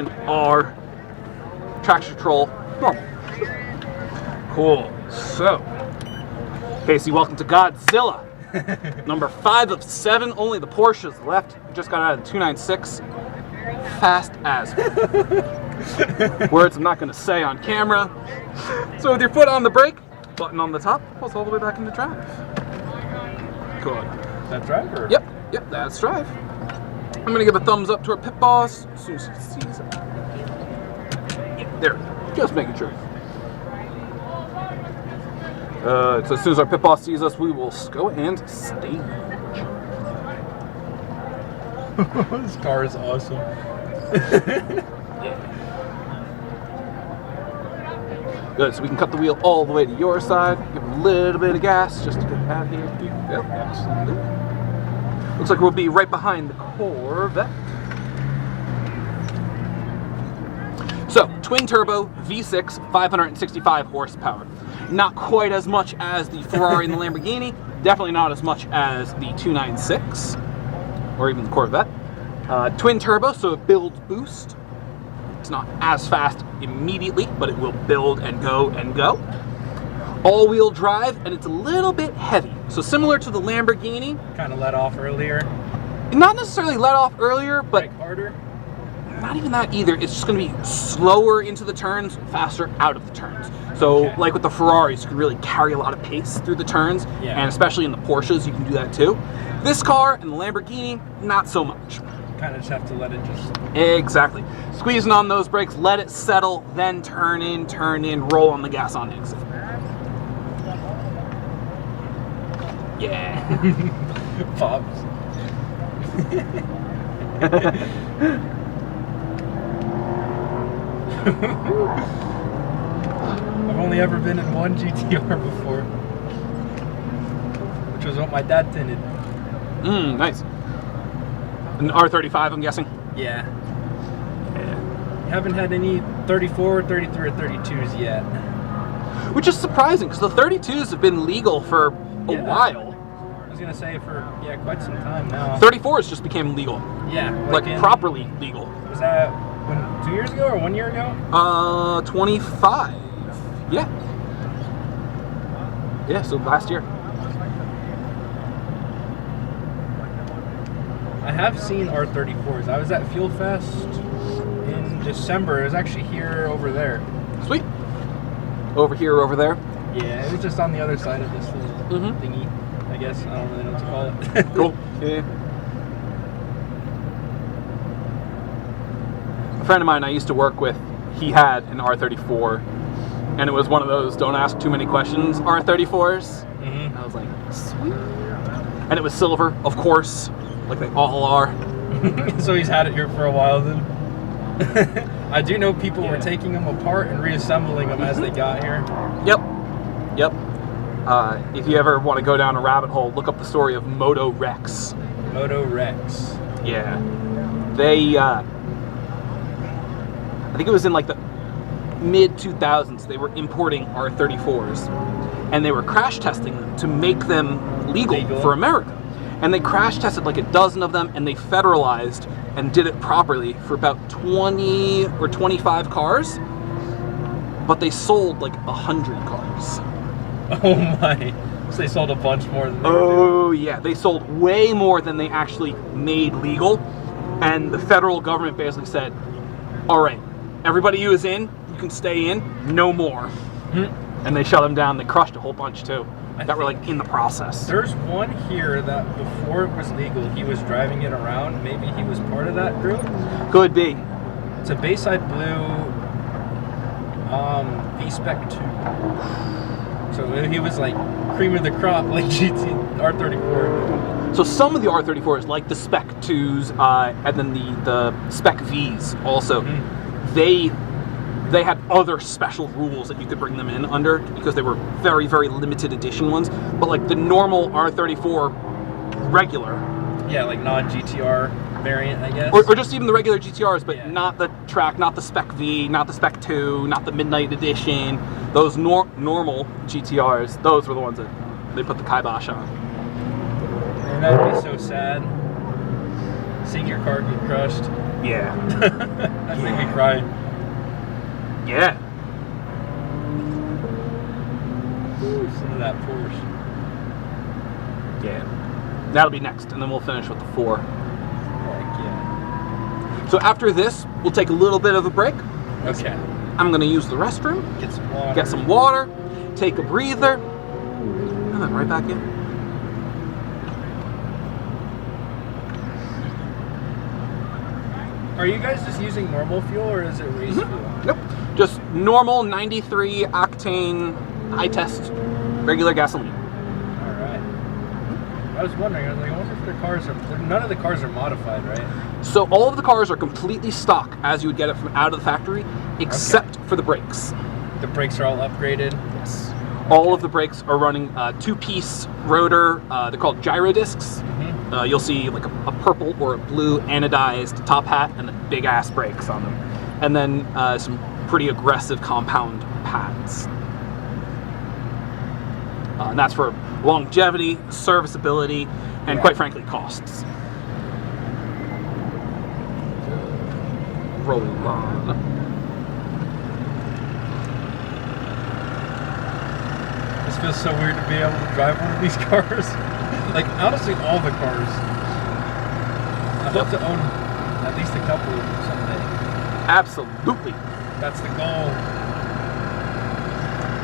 suspension are traction control normal. Cool. So, Casey, welcome to Godzilla. Number 5 of 7. Only the Porsches left. We just got out of the 296. Fast as words I'm not going to say on camera. So with your foot on the brake, button on the top, pulls all the way back into drive. Good. That drive? Or? Yep, that's drive. I'm going to give a thumbs up to our pit boss as soon as he sees it. Yeah, there. Just making sure. So as soon as our pit boss sees us, we will go and stage. This car is awesome. Good, so we can cut the wheel all the way to your side, give a little bit of gas just to get out of here. Yep, absolutely. Looks like we'll be right behind the Corvette. So, twin turbo, V6, 565 horsepower. Not quite as much as the Ferrari and the Lamborghini, definitely not as much as the 296, or even the Corvette. Twin turbo, so it builds boost. It's not as fast immediately, but it will build and go and go. All-wheel drive, and it's a little bit heavy. So similar to the Lamborghini. Kind of let off earlier. Not necessarily let off earlier, but Brake harder. not even that either. It's just going to be slower into the turns, faster out of the turns. So okay. Like with the Ferraris, you can really carry a lot of pace through the turns, and especially in the Porsches, you can do that too. This car and the Lamborghini, not so much. Kind of just have to let it just... Exactly. Squeezing on those brakes, let it settle, then turn in, roll on the gas on exit. Yeah. Pops. I've only ever been in one GTR before, which was what my dad tinted. Nice. An R35, I'm guessing? Yeah. Haven't had any 34, 33, or 32s yet. Which is surprising, because the 32s have been legal for a while. I was going to say for, quite some time now. 34s just became legal. Yeah. Like properly legal. Was that 2 years ago or 1 year ago? 25. Yeah. Yeah, so last year. I have seen R34s. I was at Fuel Fest in December. It was actually here over there. Sweet. Over here, over there? Yeah, it was just on the other side of this little thingy, I guess. I don't really know what to call it. Cool. Yeah. A friend of mine I used to work with, he had an R34, and it was one of those don't ask too many questions R34s. And I was like, sweet. And it was silver, of course, like they all are. So he's had it here for a while then. I do know people were taking them apart and reassembling them as they got here. Yep. If you ever want to go down a rabbit hole, look up the story of Moto Rex. Moto Rex. Yeah. They, I think it was in like the mid-2000s, they were importing R34s, and they were crash testing them to make them legal for America. And they crash tested like a dozen of them, and they federalized and did it properly for about 20 or 25 cars, but they sold like 100 cars. Oh my. So they sold a bunch more than they were doing. Yeah, they sold way more than they actually made legal, and the federal government basically said, all right, everybody who is in, you can stay in, no more. And they shut them down. They crushed a whole bunch too that were like in the process. There's one here that before it was legal, he was driving it around. Maybe he was part of that group. Could be. It's a Bayside Blue V-Spec 2. So he was like cream of the crop, like GT R34. So some of the R34s, like the Spec 2s, and then the Spec Vs also, they had other special rules that you could bring them in under because they were very, very limited edition ones. But like the normal R34 regular. Yeah, like non-GTR variant, I guess. Or just even the regular GTRs, but not the track, not the Spec V, not the Spec 2, not the Midnight Edition. Those normal GTRs, those were the ones that they put the kibosh on. And that would be so sad. Seeing your car get crushed. Yeah. That made me cry. Yeah. Some of that Porsche. Yeah. That'll be next, and then we'll finish with the 4. Heck yeah. So after this, we'll take a little bit of a break. Okay. I'm going to use the restroom, get some water, take a breather, and then right back in. Are you guys just using normal fuel or is it race fuel? Nope. Just normal 93 octane, high test, regular gasoline. Alright. I was wondering, I was like, I wonder if their cars are, none of the cars are modified, right? So all of the cars are completely stock as you would get it from out of the factory, except for the brakes. The brakes are all upgraded? Yes. All of the brakes are running a 2-piece rotor. They're called gyro discs. You'll see like a purple or a blue anodized top hat and then big ass brakes on them. And then some pretty aggressive compound pads. And that's for longevity, serviceability, and quite frankly, costs. Roll on. This feels so weird to be able to drive one of these cars. Like, honestly, all the cars. I hope to own at least a couple of them someday. Absolutely. That's the goal.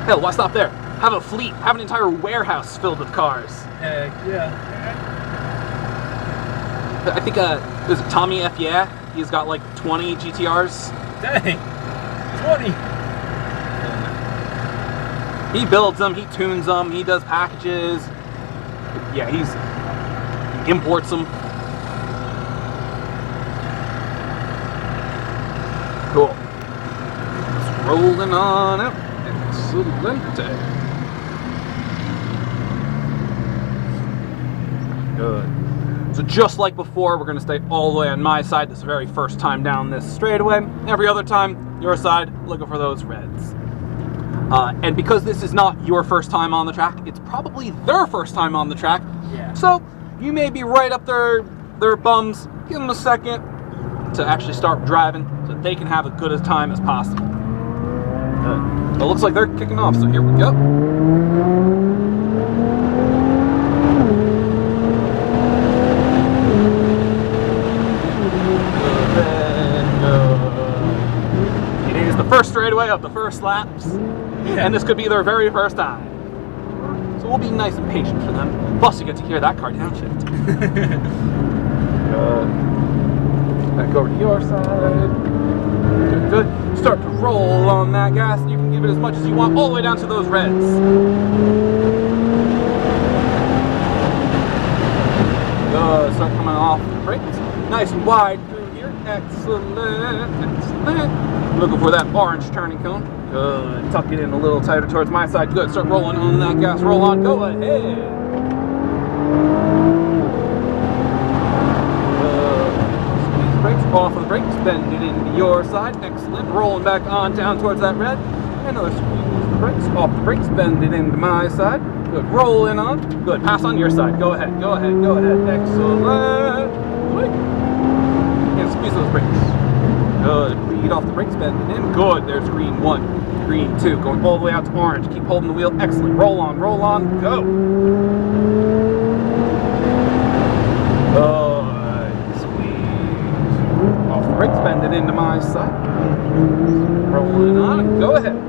Hell, why stop there? Have a fleet. Have an entire warehouse filled with cars. Heck yeah. I think there's Tommy F. Yeah. He's got like 20 GTRs. Dang. 20. He builds them. He tunes them. He does packages. Yeah, he imports them. Cool. It's rolling on out. Excelente. Good. So just like before, we're going to stay all the way on my side this very first time down this straightaway. Every other time, your side, looking for those reds. And because this is not your first time on the track, it's probably their first time on the track. Yeah. So you may be right up their bums. Give them a second to actually start driving so they can have as good a time as possible. Good. Well, it looks like they're kicking off, so here we go. It is the first straightaway of the first laps. And this could be their very first time. So we'll be nice and patient for them. Plus, you get to hear that car downshift. Back over to your side. Good, good. Start to roll on that gas. You can give it as much as you want, all the way down to those reds. Good. Start coming off the brakes. Nice and wide through here. Excellent. Excellent. Looking for that orange turning cone. Good. Tuck it in a little tighter towards my side. Good. Start rolling on that gas. Roll on. Go ahead. Squeeze the brakes. Off of the brakes. Bend it into your side. Excellent. Rolling back on down towards that red. Another squeeze the brakes. Off the brakes. Bend it into my side. Good. Rolling on. Good. Pass on your side. Go ahead. Go ahead. Go ahead. Excellent. Wait. And squeeze those brakes. Good. Lead off the brakes, bend it in. Good. There's green 1, green 2, going all the way out to orange. Keep holding the wheel. Excellent. Roll on, go. Good. Squeeze. Off the brakes, bend it into my side. Rolling on. Go ahead.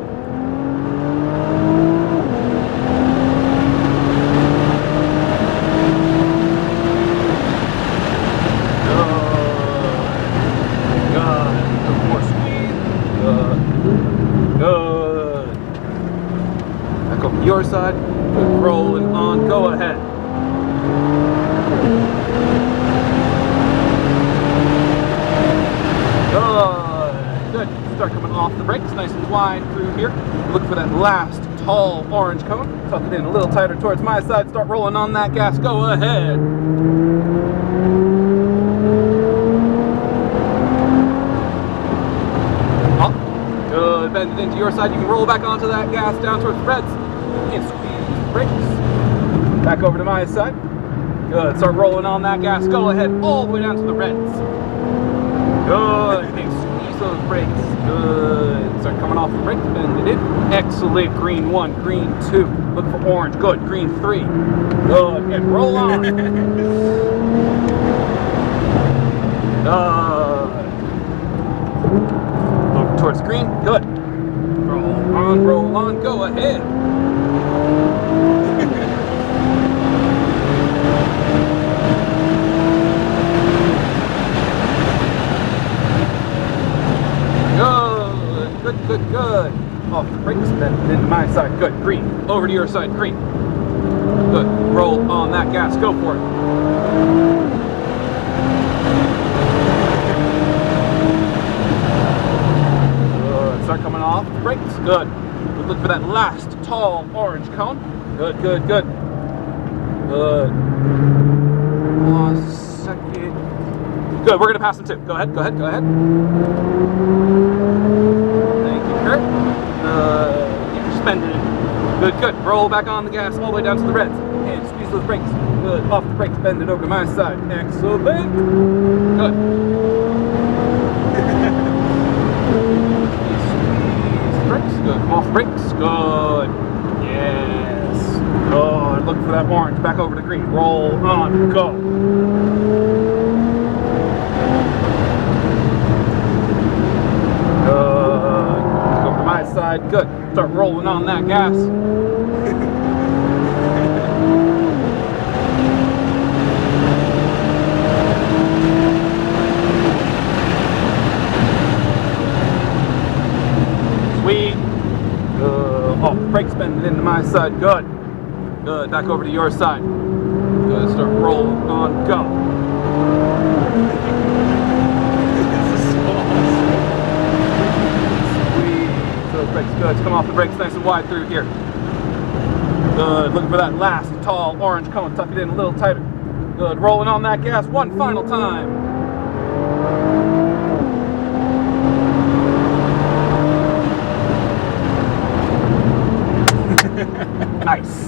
Your side, good. Rolling on, go ahead. Good. Start coming off the brakes, nice and wide through here. Look for that last tall orange cone. Tuck it in a little tighter towards my side. Start rolling on that gas, go ahead. Up. Good. Bend it into your side. You can roll back onto that gas down towards the reds. And squeeze the brakes. Back over to my side. Good. Start rolling on that gas. Go ahead all the way down to the reds. Good. And squeeze those brakes. Good. Start coming off the brakes. Bend it in. Excellent. Green 1, green 2. Look for orange. Good. Green 3. Good. And roll on. Good. Over towards green. Good. Roll on. Roll on. Go ahead. Good. Off the brakes, then into my side. Good. Green. Over to your side. Green. Good. Roll on that gas. Go for it. Good. Start coming off the brakes. Good. Look for that last tall orange cone. Good. Good. Good. Good. Hold on a second. Good. We're gonna pass them too. Go ahead. Go ahead. Go ahead. Keep your spending it. Good, good. Roll back on the gas all the way down to the reds. And squeeze those brakes. Good. Off the brakes. Bend it over to my side. Excellent. Good. Squeeze the brakes. Good. Come off the brakes. Good. Yes. Good. Look for that orange. Back over to green. Roll on. Go. Side. Good. Start rolling on that gas. Sweet. Oh, brake spin into my side. Good. Good. Back over to your side. Good. Start rolling on. Go. Brakes. Good. Come off the brakes nice and wide through here. Good. Looking for that last tall orange cone. Tuck it in a little tighter. Good. Rolling on that gas one final time. Nice.